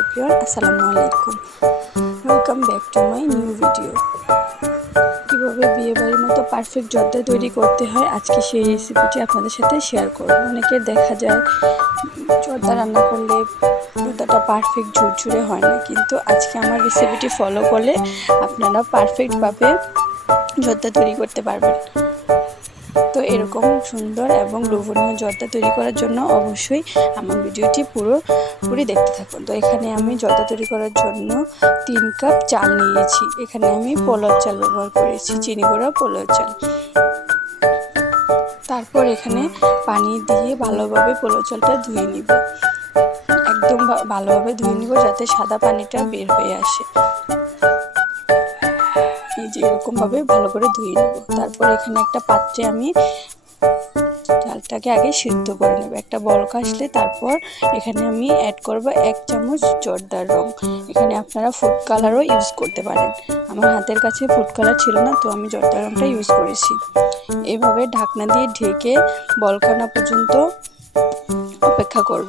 Everyone, আসসালামু আলাইকুম। Welcome back to my new video. কীভাবে বিয়েবাড়ির মতো পারফেক্ট জর্দা তৈরি করতে হয় আজকে সেই রেসিপিটি আপনাদের সাথে শেয়ার করব। অনেকের দেখা যায় জর্দা রান্না করলে জর্দাটা পারফেক্ট ঝুরঝুরে হয় না, কিন্তু আজকে আমার রেসিপিটি ফলো করলে আপনারা পারফেক্টভাবে জর্দা তৈরি করতে পারবেন। তো এরকম সুন্দর এবং লোভনীয় জর্দা তৈরি করার জন্য অবশ্যই আমার ভিডিওটি পুরোপুরি দেখতে থাকুন। তো এখানে আমি জর্দা তৈরি করার জন্য 3 কাপ চাল নিয়েছি। এখানে আমি পোলাও চাল ব্যবহার করেছি, চিনি গুঁড়া পোলাও চাল। তারপর এখানে পানি দিয়ে ভালোভাবে পোলাও চালটা ধুয়ে নিব। একদম ভালোভাবে ধুয়ে নিব যাতে সাদা পানিটা বের হয়ে আসে। এই যে এরকমভাবে ভালো করে ধুয়ে নেব। তারপর এখানে একটা পাত্রে আমি চালটাকে আগে সিদ্ধ করে নেব। একটা বলক আসলে তারপর এখানে আমি অ্যাড করব 1 চামচ জর্দার রং। এখানে আপনারা ফুড কালারও ইউজ করতে পারেন। আমার হাতের কাছে ফুড কালার ছিল না, তো আমি জর্দার রংটা ইউজ করেছি। এভাবে ঢাকনা দিয়ে ঢেকে বলক আনা পর্যন্ত অপেক্ষা করব।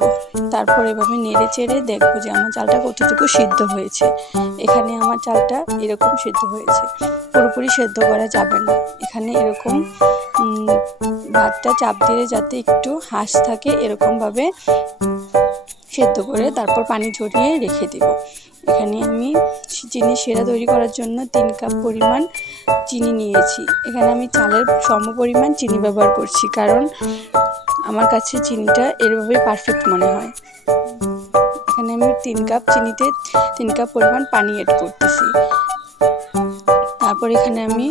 তারপর এভাবে নেড়ে চেড়ে দেখবো যে আমার চালটা কতটুকু সিদ্ধ হয়েছে। এখানে আমার চালটা এরকম সিদ্ধ হয়েছে, পুরোপুরি সেদ্ধ করা যাবে না। এখানে এরকম ভাতটা চাপ দিয়ে যাতে একটু হাঁস থাকে এরকমভাবে সেদ্ধ করে তারপর পানি ঝরিয়ে রেখে দেব। এখানে আমি চিনি শিরা তৈরি করার জন্য 3 কাপ পরিমাণ চিনি নিয়েছি। এখানে আমি চালের সম পরিমাণ চিনি ব্যবহার করছি, কারণ আমার কাছে চিনিটা এরভাবেই পারফেক্ট মনে হয়। এখানে আমি 3 কাপ চিনিতে 3 কাপ পরিমাণ পানি অ্যাড করতেছি। তারপর এখানে আমি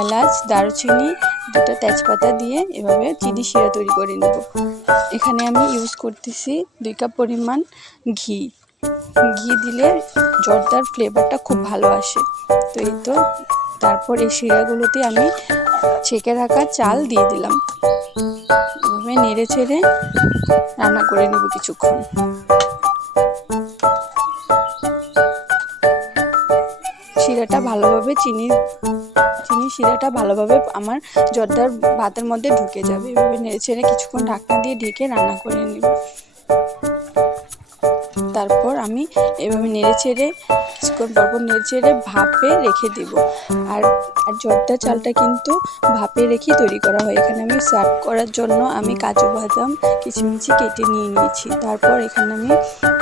এলাচ, দারুচিনি, 2টা তেজপাতা দিয়ে এভাবে চিনি শিরা তৈরি করে নেব। এখানে আমি ইউজ করতেছি 2 কাপ পরিমাণ ঘি। ঘি দিলে জর্দার ফ্লেভারটা খুব ভালো আসে। তো এই তো তারপর এই শিরাগুলোতে আমি ছেঁকে রাখা চাল দিয়ে দিলাম। এভাবে নেড়ে চেড়ে রান্না করে নেব কিছুক্ষণ। শিরাটা ভালোভাবে চিনি শিরাটা ভালোভাবে আমার জর্দার ভাতের মধ্যে ঢুকে যাবে। এভাবে নেড়ে ছেড়ে কিছুক্ষণ ঢাকনা দিয়ে ঢেকে রান্না করে নেব। তারপর আমি এভাবে নেড়ে ছেড়ে কিছুক্ষণ পরপর নেড়ে ছেড়ে ভাপে রেখে দেব। আর জর্দা চালটা কিন্তু ভাপে রেখেই তৈরি করা হয়। এখানে আমি সার্ভ করার জন্য আমি কাজু বাদাম কিশমিশি কেটে নিয়েছি। তারপর এখানে আমি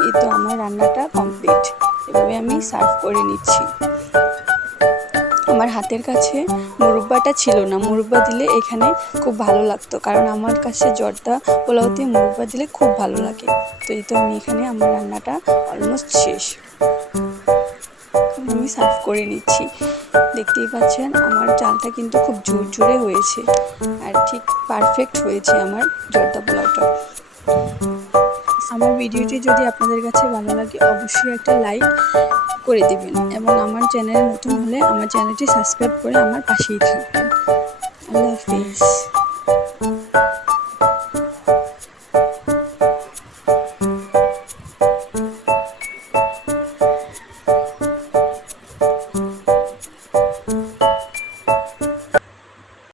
এই তো আমার রান্নাটা কমপ্লিট। এভাবে আমি সার্ভ করে নিচ্ছি। আমার হাতের কাছে মুরব্বাটা ছিল না, মুরব্বা দিলে এখানে খুব ভালো লাগতো, কারণ আমার কাছে জর্দা পোলাওতে মুরব্বা দিলে খুব ভালো লাগে। তো এই তো আমি এখানে আমার রান্নাটা অলমোস্ট শেষ, আমি সার্ভ করে নিচ্ছি। দেখতেই পাচ্ছেন আমার চালটা কিন্তু খুব ঝুরঝুরে হয়েছে আর ঠিক পারফেক্ট হয়েছে আমার জর্দা পোলাওটা। আমার ভিডিওটি যদি আপনাদের কাছে ভালো লাগে অবশ্যই একটা লাইক করে দিবেন এবং আমার চ্যানেলে নতুন হলে আমার চ্যানেলটি সাবস্ক্রাইব করে আমার পাশেই থাকবেন। আল্লাহ হাফিজ।